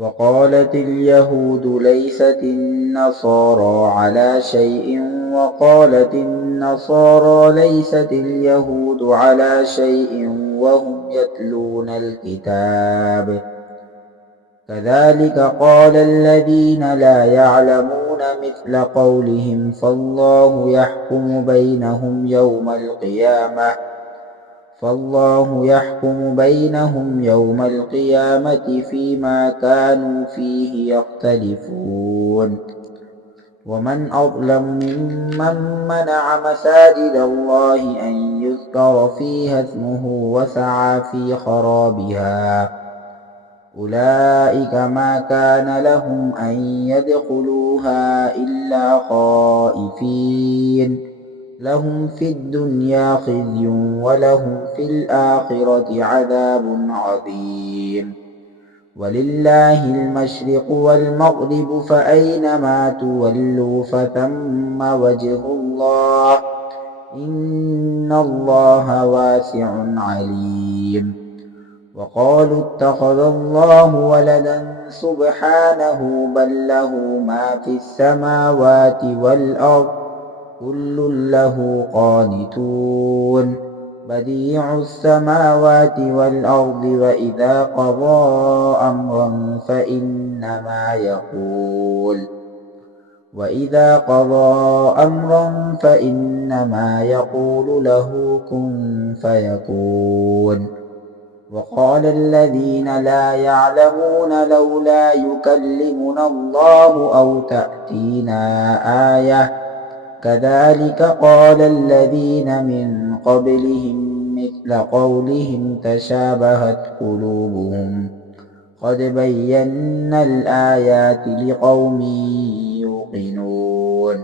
وقالت اليهود ليست النصارى على شيء وقالت النصارى ليست اليهود على شيء وهم يتلون الكتاب كذلك قال الذين لا يعلمون مثل قولهم فالله يحكم بينهم يوم القيامة فيما كانوا فيه يختلفون ومن أظلم ممن منع مساجد الله أن يذكر فيها اسمه وسعى في خرابها أولئك ما كان لهم أن يدخلوها إلا خائفين لهم في الدنيا خزي ولهم في الآخرة عذاب عظيم ولله المشرق والمغرب فأينما تولوا فثم وجه الله إن الله واسع عليم وقالوا اتخذ الله ولدا سبحانه بل له ما في السماوات والأرض كل له قانتون بديع السماوات والأرض وإذا قضى أمرا فإنما يقول له كن فيكون وقال الذين لا يعلمون لولا يكلمنا الله أو تأتينا آية كذلك قال الذين من قبلهم مثل قولهم تشابهت قلوبهم قد بينا الآيات لقوم يوقنون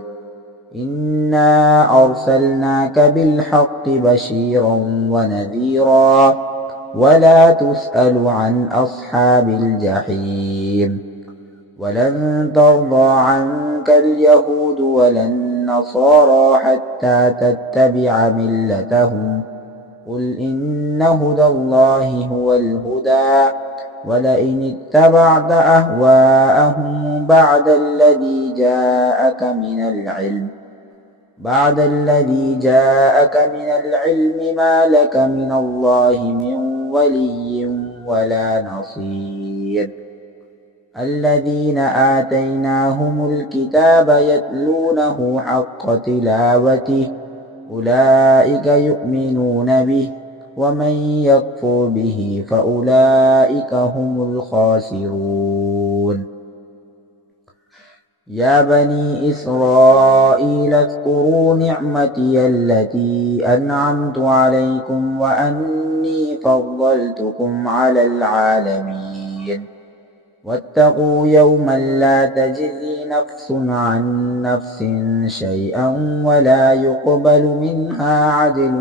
إنا أرسلناك بالحق بشيرا ونذيرا ولا تسأل عن أصحاب الجحيم ولن ترضى عنك اليهود ولا النصارى حتى تتبع ملتهم قل إن هدى الله هو الهدى ولئن اتبعت أهواءهم بعد الذي جاءك من العلم ما لك من الله من ولي ولا نصير الذين آتيناهم الكتاب يتلونه حق تلاوته أولئك يؤمنون به ومن يكفر به فأولئك هم الخاسرون يا بني إسرائيل اذكروا نعمتي التي أنعمت عليكم وأني فضلتكم على العالمين واتقوا يوما لا تجزي نفس عن نفس شيئا ولا يقبل منها عدل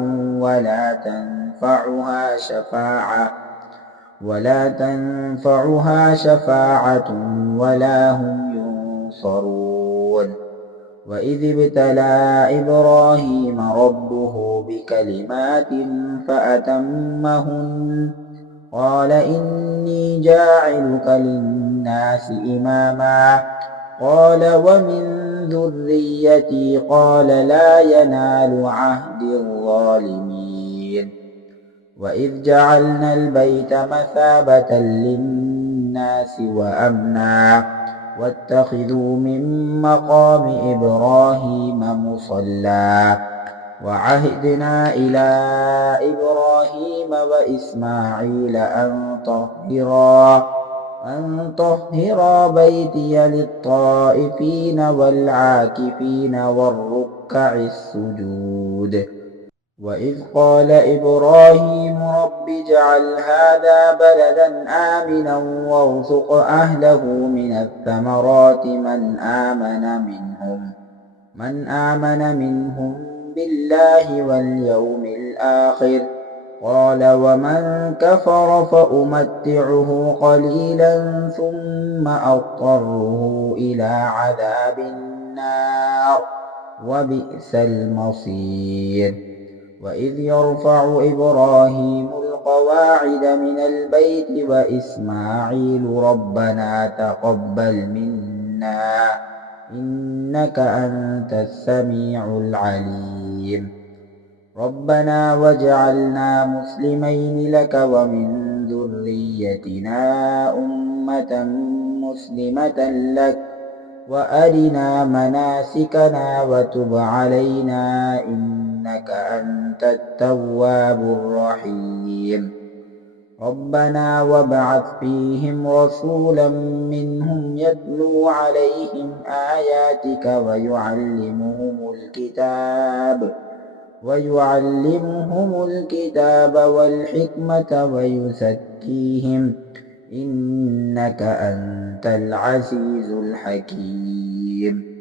ولا تنفعها شفاعة ولا هم ينصرون وإذ ابتلى إبراهيم ربه بكلمات فأتمهن قال إني جاعلك للناس إماما قال ومن ذريتي قال لا ينال عهد الظالمين وإذ جعلنا البيت مثابة للناس وأمنا واتخذوا من مقام إبراهيم مصلى وعهدنا إلى إبراهيم وإسماعيل أن طهرا بيتي للطائفين والعاكفين والركع السجود وإذ قال إبراهيم رب اجعل هذا بلدا آمنا وارزق أهله من الثمرات من آمن منهم بالله واليوم الآخر قال ومن كفر فأمتعه قليلا ثم أضطره إلى عذاب النار وبئس المصير وإذ يرفع إبراهيم والقواعد من البيت وإسماعيل ربنا تقبل منا إنك أنت السميع العليم ربنا واجعلنا مسلمين لك ومن ذريتنا أمة مسلمة لك وأرنا مناسكنا وتب علينا إنك أنت التواب الرحيم ربنا وابعث فيهم رسولا منهم يتلو عليهم آياتك ويعلمهم الكتاب والحكمة ويزكيهم إنك أنت العزيز الحكيم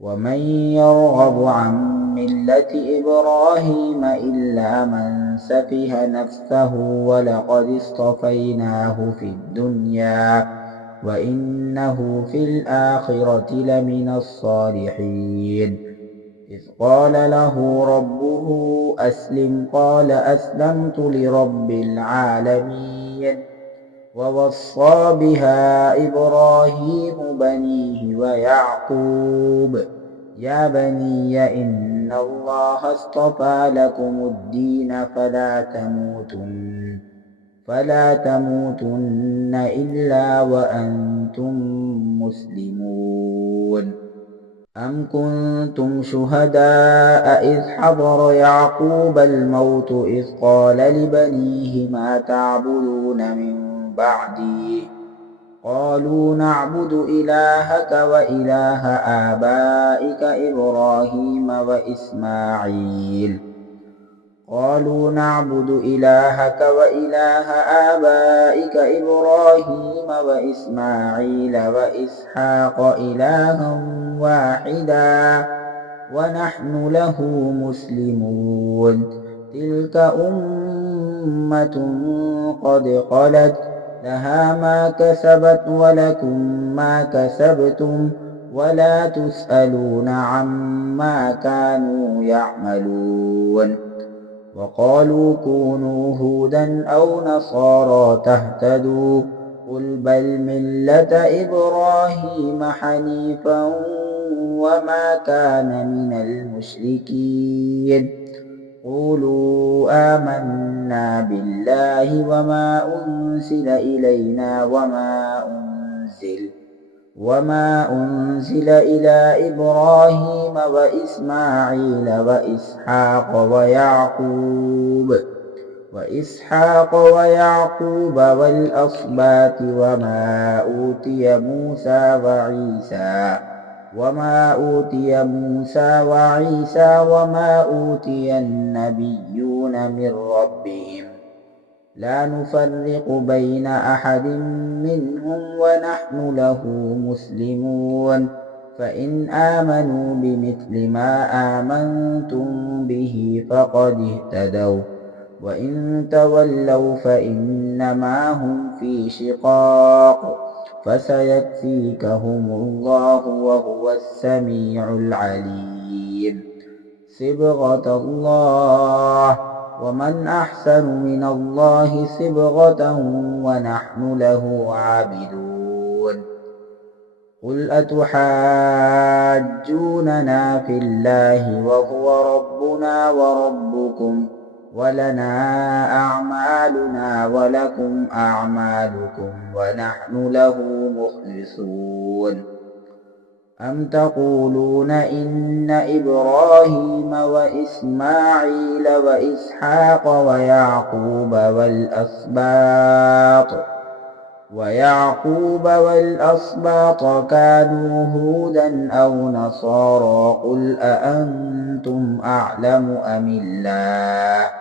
ومن يرغب عن ملة إبراهيم إلا من سفه نفسه ولقد اصطفيناه في الدنيا وإنه في الآخرة لمن الصالحين إذ قال له ربه أسلم قال أسلمت لرب العالمين ووصى بها إبراهيم بنيه ويعقوب يا بني إن الله اصطفى لكم الدين فلا تموتن إلا وأنتم مسلمون أم كنتم شهداء إذ حضر يعقوب الموت إذ قال لبنيه ما تعبدون من بعدي قالوا نعبد إلهك وإله آبائك إبراهيم وإسماعيل وإسحاق إلها واحدا ونحن له مسلمون تلك أمة قد خلت لها ما كسبت ولكم ما كسبتم ولا تسألون عما كانوا يعملون وقالوا كونوا هودا أو نصارى تهتدوا قل بل ملة إبراهيم حنيفا وما كان من المشركين قولوا آمنا بالله وما أنزل إلينا وما أنزل إلى إبراهيم وإسماعيل وإسحاق ويعقوب والأسباط وما أوتي موسى وعيسى وما أوتي النبيون من ربهم لا نفرق بين أحد منهم ونحن له مسلمون فإن آمنوا بمثل ما آمنتم به فقد اهتدوا وإن تولوا فإنما هم في شقاق فسيكفيكهم الله وهو السميع العليم صبغة الله ومن أحسن من الله صبغة ونحن له عابدون قل أتحاجوننا في الله وهو ربنا وربكم ولنا أعمالنا ولكم أعمالكم ونحن له مخلصون أم تقولون إن إبراهيم وإسماعيل وإسحاق ويعقوب والأسباط كانوا هودا أو نصارى قل أأنتم أعلم أم الله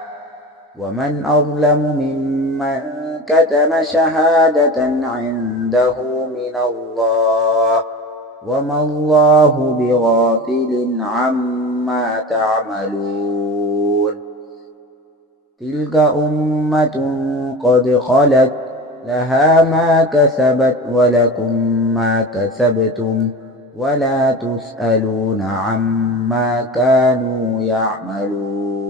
ومن أظلم ممن كتم شهادة عنده من الله وما الله بغافل عما تعملون تلك أمة قد خلت لها ما كسبت ولكم ما كسبتم ولا تسألون عما كانوا يعملون